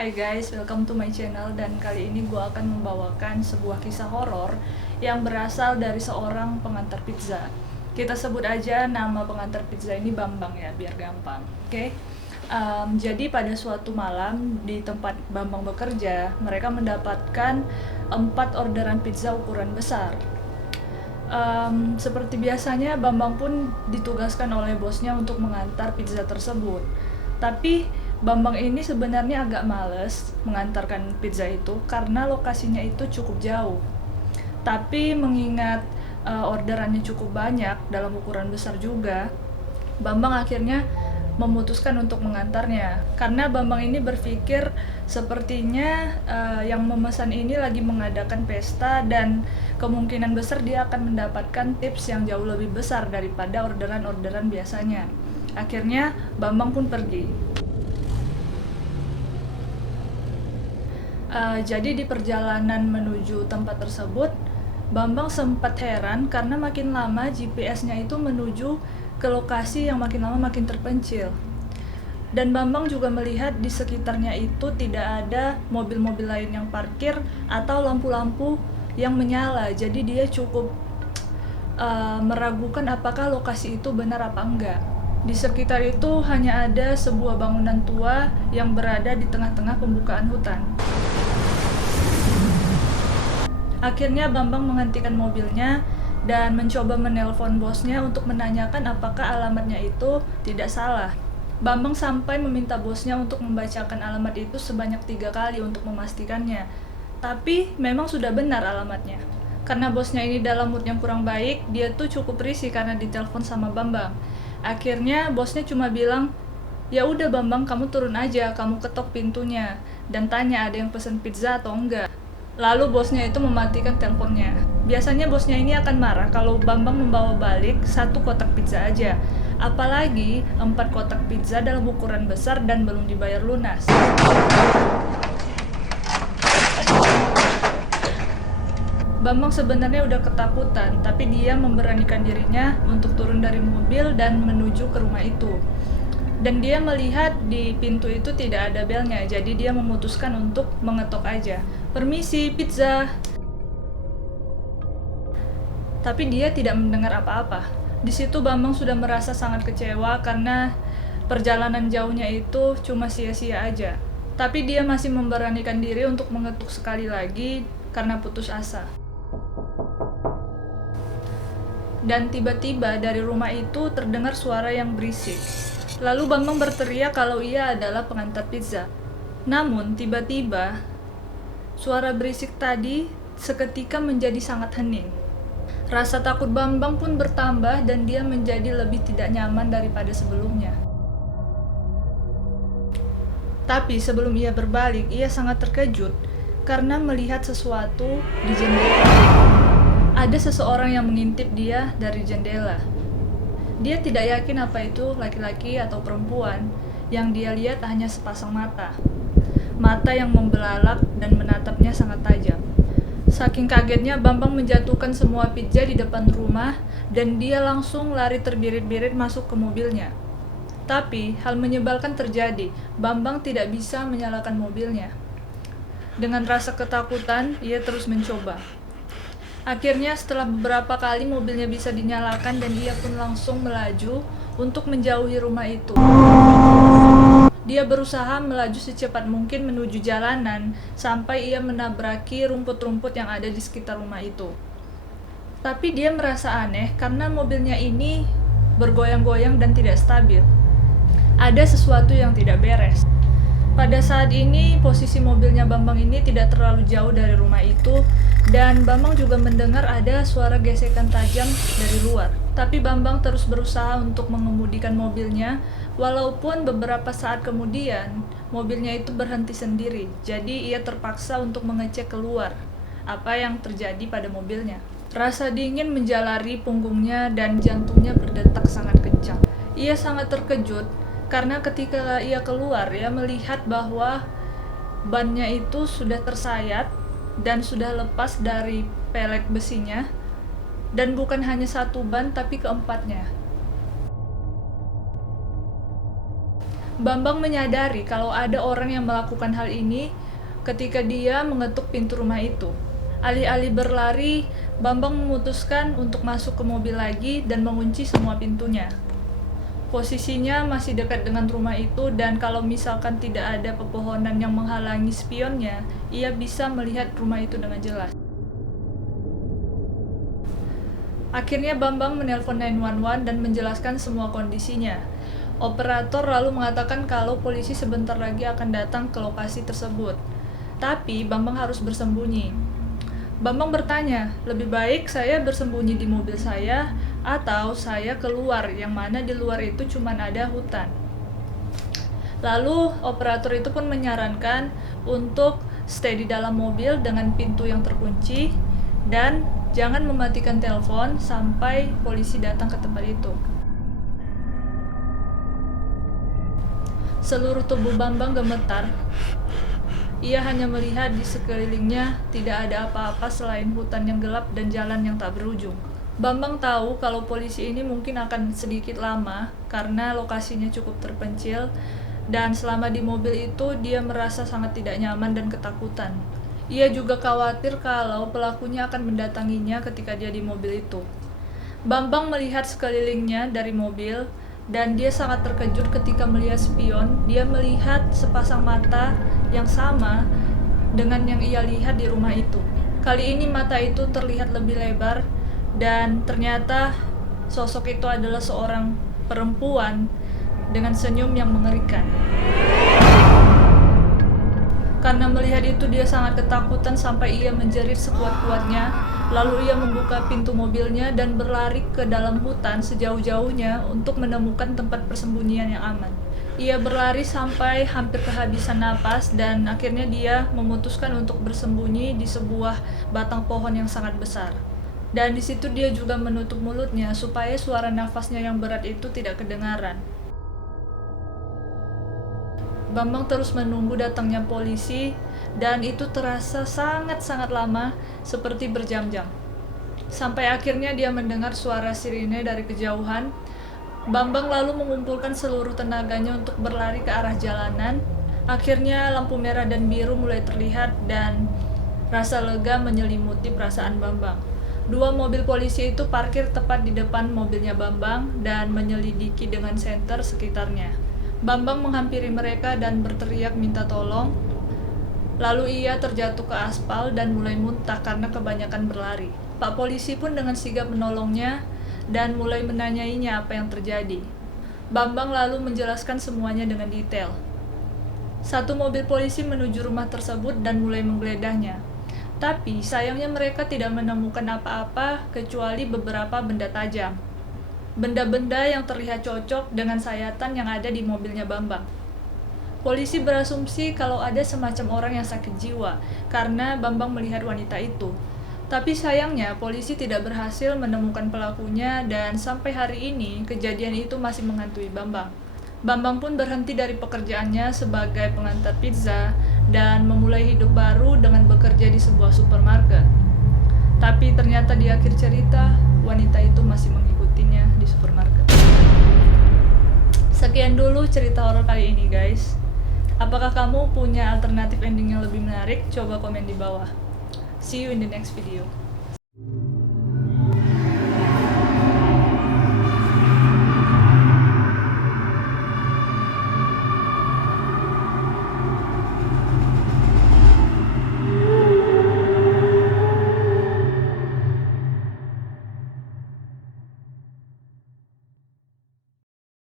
Hai guys, welcome to my channel dan kali ini gue akan membawakan sebuah kisah horor yang berasal dari seorang pengantar pizza. Kita sebut aja nama pengantar pizza ini Bambang ya, biar gampang. Oke? Jadi pada suatu malam di tempat Bambang bekerja, mereka mendapatkan 4 orderan pizza ukuran besar. Seperti biasanya, Bambang pun ditugaskan oleh bosnya untuk mengantar pizza tersebut. Tapi Bambang ini sebenarnya agak males mengantarkan pizza itu karena lokasinya itu cukup jauh. Tapi mengingat orderannya cukup banyak dalam ukuran besar juga, Bambang akhirnya memutuskan untuk mengantarnya karena Bambang ini berpikir sepertinya yang memesan ini lagi mengadakan pesta dan kemungkinan besar dia akan mendapatkan tips yang jauh lebih besar daripada orderan-orderan biasanya. Akhirnya Bambang pun pergi. Jadi di perjalanan menuju tempat tersebut, Bambang sempat heran karena makin lama GPS-nya itu menuju ke lokasi yang makin lama makin terpencil. Dan Bambang juga melihat di sekitarnya itu tidak ada mobil-mobil lain yang parkir atau lampu-lampu yang menyala. Jadi dia cukup meragukan apakah lokasi itu benar apa enggak. Di sekitar itu hanya ada sebuah bangunan tua yang berada di tengah-tengah pembukaan hutan. Akhirnya Bambang menghentikan mobilnya dan mencoba menelpon bosnya untuk menanyakan apakah alamatnya itu tidak salah. Bambang sampai meminta bosnya untuk membacakan alamat itu sebanyak 3 kali untuk memastikannya. Tapi memang sudah benar alamatnya. Karena bosnya ini dalam mood yang kurang baik, dia tuh cukup risih karena ditelepon sama Bambang. Akhirnya bosnya cuma bilang, "Ya udah Bambang, kamu turun aja, kamu ketok pintunya dan tanya ada yang pesen pizza atau enggak." Lalu bosnya itu mematikan teleponnya. Biasanya bosnya ini akan marah kalau Bambang membawa balik 1 kotak pizza aja. Apalagi 4 kotak pizza dalam ukuran besar dan belum dibayar lunas. Bambang sebenarnya udah ketakutan, tapi dia memberanikan dirinya untuk turun dari mobil dan menuju ke rumah itu. Dan dia melihat di pintu itu tidak ada belnya, jadi dia memutuskan untuk mengetok aja. "Permisi, pizza." Tapi dia tidak mendengar apa-apa. Di situ Bambang sudah merasa sangat kecewa karena perjalanan jauhnya itu cuma sia-sia aja. Tapi dia masih memberanikan diri untuk mengetuk sekali lagi karena putus asa. Dan tiba-tiba dari rumah itu terdengar suara yang berisik. Lalu Bambang berteriak kalau ia adalah pengantar pizza. Namun tiba-tiba suara berisik tadi seketika menjadi sangat hening. Rasa takut Bambang pun bertambah dan dia menjadi lebih tidak nyaman daripada sebelumnya. Tapi sebelum ia berbalik, ia sangat terkejut karena melihat sesuatu di jendela. Ada seseorang yang mengintip dia dari jendela. Dia tidak yakin apa itu laki-laki atau perempuan. Yang dia lihat hanya sepasang mata. Mata yang membelalak dan menatapnya sangat tajam. Saking kagetnya, Bambang menjatuhkan semua pizza di depan rumah dan dia langsung lari terbirit-birit masuk ke mobilnya. Tapi hal menyebalkan terjadi. Bambang tidak bisa menyalakan mobilnya. Dengan rasa ketakutan, ia terus mencoba. Akhirnya setelah beberapa kali mobilnya bisa dinyalakan dan ia pun langsung melaju untuk menjauhi rumah itu. Dia berusaha melaju secepat mungkin menuju jalanan sampai ia menabraki rumput-rumput yang ada di sekitar rumah itu. Tapi dia merasa aneh karena mobilnya ini bergoyang-goyang dan tidak stabil. Ada sesuatu yang tidak beres. Pada saat ini, posisi mobilnya Bambang ini tidak terlalu jauh dari rumah itu dan Bambang juga mendengar ada suara gesekan tajam dari luar. Tapi Bambang terus berusaha untuk mengemudikan mobilnya, walaupun beberapa saat kemudian mobilnya itu berhenti sendiri. Jadi ia terpaksa untuk mengecek keluar apa yang terjadi pada mobilnya. Rasa dingin menjalari punggungnya dan jantungnya berdetak sangat kencang. Ia sangat terkejut karena ketika ia keluar, ia melihat bahwa bannya itu sudah tersayat dan sudah lepas dari pelek besinya, dan bukan hanya 1 ban tapi keempatnya. Bambang menyadari kalau ada orang yang melakukan hal ini ketika dia mengetuk pintu rumah itu. Alih-alih berlari, Bambang memutuskan untuk masuk ke mobil lagi dan mengunci semua pintunya. Posisinya masih dekat dengan rumah itu, dan kalau misalkan tidak ada pepohonan yang menghalangi spionnya, ia bisa melihat rumah itu dengan jelas. Akhirnya Bambang menelpon 911 dan menjelaskan semua kondisinya. Operator lalu mengatakan kalau polisi sebentar lagi akan datang ke lokasi tersebut. Tapi Bambang harus bersembunyi. Bambang bertanya, lebih baik saya bersembunyi di mobil saya atau saya keluar, yang mana di luar itu cuma ada hutan. Lalu operator itu pun menyarankan untuk stay di dalam mobil dengan pintu yang terkunci dan jangan mematikan telepon sampai polisi datang ke tempat itu. Seluruh tubuh Bambang gemetar. Ia hanya melihat di sekelilingnya tidak ada apa-apa selain hutan yang gelap dan jalan yang tak berujung. Bambang tahu kalau polisi ini mungkin akan sedikit lama karena lokasinya cukup terpencil, dan selama di mobil itu dia merasa sangat tidak nyaman dan ketakutan. Ia juga khawatir kalau pelakunya akan mendatanginya ketika dia di mobil itu. Bambang melihat sekelilingnya dari mobil, dan dia sangat terkejut ketika melihat spion. Dia melihat sepasang mata yang sama dengan yang ia lihat di rumah itu. Kali ini mata itu terlihat lebih lebar, dan ternyata sosok itu adalah seorang perempuan dengan senyum yang mengerikan. Karena melihat itu dia sangat ketakutan sampai ia menjerit sekuat-kuatnya. Lalu ia membuka pintu mobilnya dan berlari ke dalam hutan sejauh-jauhnya untuk menemukan tempat persembunyian yang aman. Ia berlari sampai hampir kehabisan napas dan akhirnya dia memutuskan untuk bersembunyi di sebuah batang pohon yang sangat besar. Dan di situ dia juga menutup mulutnya supaya suara nafasnya yang berat itu tidak kedengaran. Bambang terus menunggu datangnya polisi, dan itu terasa sangat-sangat lama, seperti berjam-jam. Sampai akhirnya dia mendengar suara sirine dari kejauhan. Bambang lalu mengumpulkan seluruh tenaganya untuk berlari ke arah jalanan. Akhirnya lampu merah dan biru mulai terlihat dan rasa lega menyelimuti perasaan Bambang. 2 mobil polisi itu parkir tepat di depan mobilnya Bambang dan menyelidiki dengan senter sekitarnya. Bambang menghampiri mereka dan berteriak minta tolong. Lalu ia terjatuh ke aspal dan mulai muntah karena kebanyakan berlari. Pak polisi pun dengan sigap menolongnya dan mulai menanyainya apa yang terjadi. Bambang lalu menjelaskan semuanya dengan detail. 1 mobil polisi menuju rumah tersebut dan mulai menggeledah,nya. Tapi sayangnya mereka tidak menemukan apa-apa kecuali beberapa benda tajam. Benda-benda yang terlihat cocok dengan sayatan yang ada di mobilnya Bambang. Polisi berasumsi kalau ada semacam orang yang sakit jiwa karena Bambang melihat wanita itu. Tapi sayangnya polisi tidak berhasil menemukan pelakunya dan sampai hari ini kejadian itu masih menghantui Bambang. Bambang pun berhenti dari pekerjaannya sebagai pengantar pizza dan memulai hidup baru dengan bekerja di sebuah supermarket. Tapi ternyata di akhir cerita, wanita itu masih mengikutinya di supermarket. Sekian dulu cerita horor kali ini, guys. Apakah kamu punya alternatif ending yang lebih menarik? Coba komen di bawah. See you in the next video.